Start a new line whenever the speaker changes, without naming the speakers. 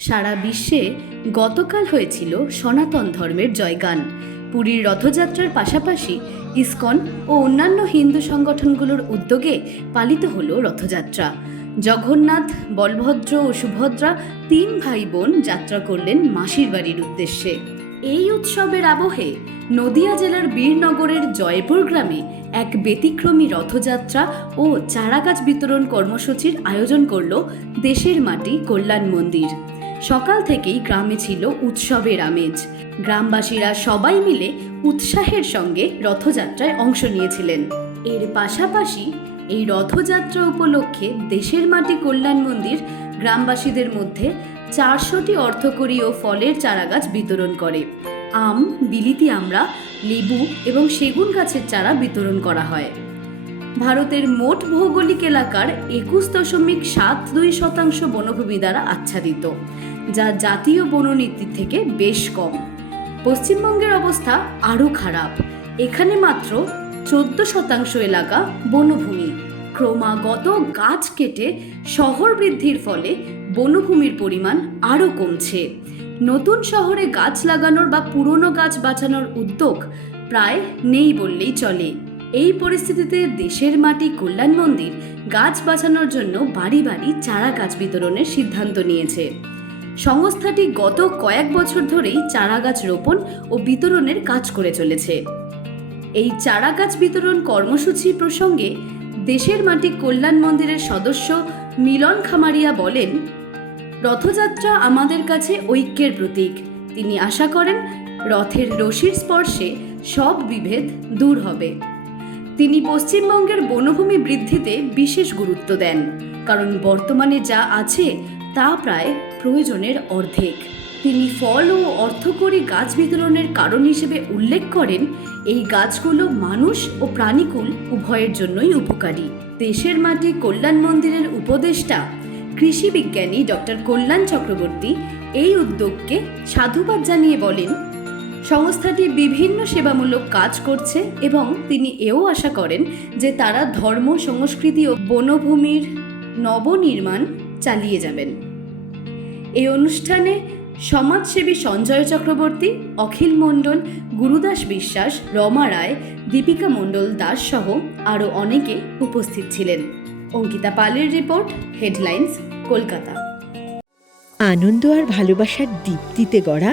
সারা বিশ্বে গতকাল হয়েছিল সনাতন ধর্মের জয়গান। পুরীর রথযাত্রার পাশাপাশি ইসকন ও অন্যান্য হিন্দু সংগঠনগুলোর উদ্যোগে পালিত হলো রথযাত্রা। জগন্নাথ, বলভদ্র ও সুভদ্রা তিন ভাই বোন যাত্রা করলেন মাসির বাড়ির উদ্দেশ্যে। এই উৎসবের আবহে নদিয়া জেলার বীরনগরের জয়পুর গ্রামে এক ব্যতিক্রমী রথযাত্রা ও চারাগাছ বিতরণ কর্মসূচির আয়োজন করল দেশের মাটি কল্যাণ মন্দির। সকাল থেকেই গ্রামে ছিল উৎসবের আমেজ। গ্রামবাসীরা সবাই মিলে উৎসাহের সঙ্গে রথযাত্রায় অংশ নিয়েছিলেন। এর পাশাপাশি এই রথযাত্রা উপলক্ষে দেশের মাটি কল্যাণ মন্দির গ্রামবাসীদের মধ্যে চারশোটি অর্থকরী ও ফলের চারাগাছ বিতরণ করে। আম, বিলিতি আমরা লেবু এবং সেগুন গাছের চারা বিতরণ করা হয়। ভারতের মোট ভৌগোলিক এলাকার একুশ দশমিক সাত দুই শতাংশ বনভূমি দ্বারা আচ্ছাদিত, যা জাতীয় বননীতি থেকে বেশ কম। পশ্চিমবঙ্গের অবস্থা আরও খারাপ। এখানে মাত্র চোদ্দ শতাংশ এলাকা বনভূমি। ক্রমাগত গাছ কেটে শহর বৃদ্ধির ফলে বনভূমির পরিমাণ আরও কমছে। নতুন শহরে গাছ লাগানোর বা পুরনো গাছ বাঁচানোর উদ্যোগ প্রায় নেই বললেই চলে। এই পরিস্থিতিতে দেশের মাটি কল্যাণ মন্দির, গাছ বাঁচানোর জন্য বাড়ি বাড়ি চারা গাছ বিতরণের সিদ্ধান্ত নিয়েছে। সংস্থাটি গত কয়েক বছর ধরেই চারা গাছ রোপণ ও বিতরণের কাজ করে চলেছে। এই চারা গাছ বিতরণ কর্মসূচি প্রসঙ্গে দেশের মাটি কল্যাণ মন্দিরের সদস্য মিলন খামারিয়া বলেন, রথযাত্রা আমাদের কাছে ঐক্যের প্রতীক। তিনি আশা করেন, রথের রশির স্পর্শে সব বিভেদ দূর হবে। তিনি পশ্চিমবঙ্গের বনভূমি বৃদ্ধিতে বিশেষ গুরুত্ব দেন, কারণ বর্তমানে যা আছে তা প্রায় প্রয়োজনের অর্ধেক। তিনি ফল ও অর্থকরী গাছ বিতরণের কারণ হিসেবে উল্লেখ করেন, এই গাছগুলো মানুষ ও প্রাণীকুল উভয়ের জন্যই উপকারী। দেশের মাটি কল্যাণ মন্দিরের উপদেষ্টা, কৃষি বিজ্ঞানী ডক্টর কল্যাণ চক্রবর্তী এই উদ্যোগকে সাধুবাদ জানিয়ে বলেন সংস্থাটি বিভিন্ন সেবামূলক কাজ করছে এবং তিনি এও আশা করেন যে তারা ধর্ম, সংস্কৃতি ও বনভূমির নবনির্মাণ চালিয়ে যাবেন। এই অনুষ্ঠানে সমাজসেবী সঞ্জয় চক্রবর্তী, অখিল মণ্ডল, গুরুদাস বিশ্বাস, রমা রায়, দীপিকা মণ্ডল দাস সহ আরও অনেকে উপস্থিত ছিলেন। অঙ্কিতা পালের রিপোর্ট, হেডলাইন্স, কলকাতা।
আনন্দ আর ভালোবাসার দীপ্তিতে গড়া